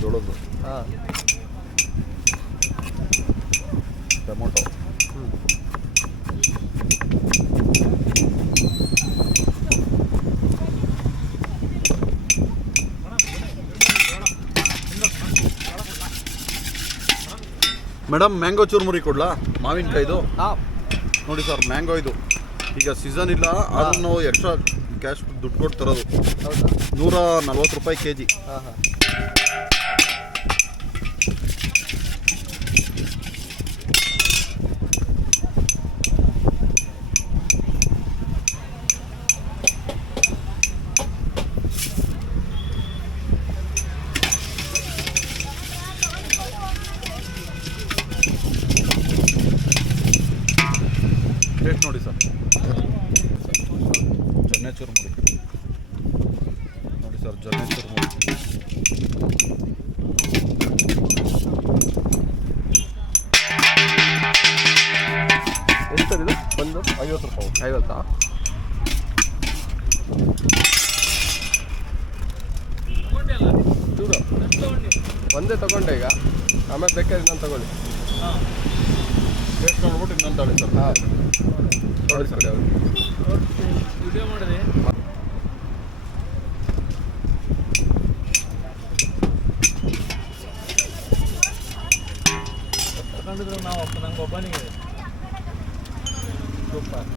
ಜೋಳದ್ದು. ಹಾಂ, tomato, madam mango ಚೂರ್ಮುರಿ ಕೊಡ್ಲಾ? ಮಾವಿನಕಾಯ್ದು ಹಾಂ. ನೋಡಿ ಸರ್, ಮ್ಯಾಂಗೋ ಇದು ಈಗ ಸೀಸನ್ ಇಲ್ಲ, ಆದ್ರೂ ನಾವು ಎಕ್ಸ್ಟ್ರಾ ಕ್ಯಾಶ್ ದುಡ್ಡು ಕೊಟ್ಟು ತರೋದು. ಹೌದಾ? 140 ರೂಪಾಯಿ kg. ಹಾಂ ಹಾಂ. ಟೇಸ್ಟ್ ನೋಡಿ ಸರ್. ಜೊನ್ನೆ ಚೂರ್ಮುರಿ ನೋಡಿ ಸರ್, ಜೊನ್ನೆ ಚೂರ್ಮುರಿ. ಎಷ್ಟು ಸರ್ ಇದು? ಒಂದು 50 ರೂಪಾಯಿ. 50. ಚೂರು ಒಂದೇ ತಗೊಂಡೆ ಈಗ, ಆಮೇಲೆ ಬೇಕಾದ್ರೆ ಇನ್ನೊಂದು ತಗೊಳ್ಳಿ. ಟೇಸ್ಟ್ ನೋಡ್ಬಿಟ್ಟು ಇನ್ನೊಂದು ತಾಳಿ ಸರ್. ಹಾಂ, ನೋಡಿ ಸರ್. ವಿಡಿಯೋ ಮಾಡಿದೆ ತಗೊಂಡಿದ್ರು ನಾವು, ನಂಗೆ ಒಬ್ಬನಿಗೆ. ಸೂಪರ್.